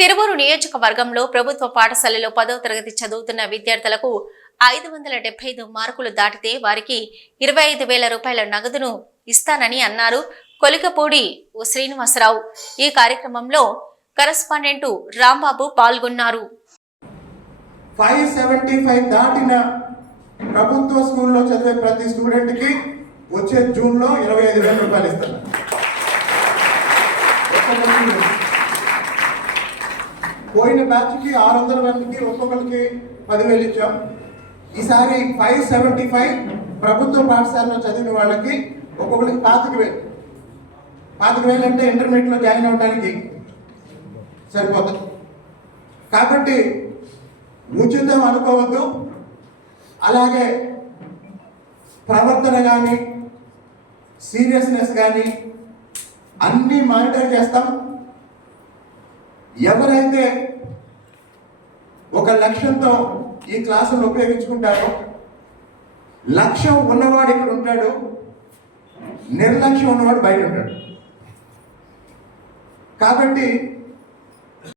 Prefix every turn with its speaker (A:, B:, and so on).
A: తిరువూరు నియోజకవర్గంలో ప్రభుత్వ పాఠశాలలో పదవ తరగతి చదువుతున్న విద్యార్థులకు ఐదు వందల డెబ్బై ఐదు మార్కులు దాటితే వారికి ఇరవై ఐదు వేల రూపాయల నగదును ఇస్తానని అన్నారు కొలికపూడి ఓ శ్రీనివాసరావు. ఈ కార్యక్రమంలో కరస్పాండెంట్ రాంబాబు పాల్గొన్నారు.
B: ఫైవ్ సెవెంటీ ఫైవ్ దాటిన ప్రభుత్వ స్కూల్లో చదివే ప్రతి స్టూడెంట్కి వచ్చే జూన్లో ఇరవై ఐదు వేల రూపాయలు ఇస్తారు ఒక్కొక్కరికి. పోయిన బ్యాచ్కి ఆరు వందల మందికి ఒక్కొక్కరికి పదివేలు ఇచ్చాం. ఈసారి ఫైవ్ సెవెంటీ ఫైవ్ ప్రభుత్వ పాఠశాలలో చదివిన వాళ్ళకి ఒక్కొక్కరికి పాతిక వేలు. పాతిక వేలు అంటే ఇంటర్మీడియట్లో జాయిన్ అవ్వడానికి సరిపోతుంది. కాబట్టి ఉచితం అనుకోవద్దు. అలాగే ప్రవర్తన కానీ సీరియస్నెస్ కానీ అన్నీ మానిటర్ చేస్తాం. ఎవరైతే ఒక లక్ష్యంతో ఈ క్లాసును ఉపయోగించుకుంటారో లక్ష్యం ఉన్నవాడు ఇక్కడ ఉంటాడు నిర్లక్ష్యం ఉన్నవాడు బయట ఉంటాడు. కాబట్టి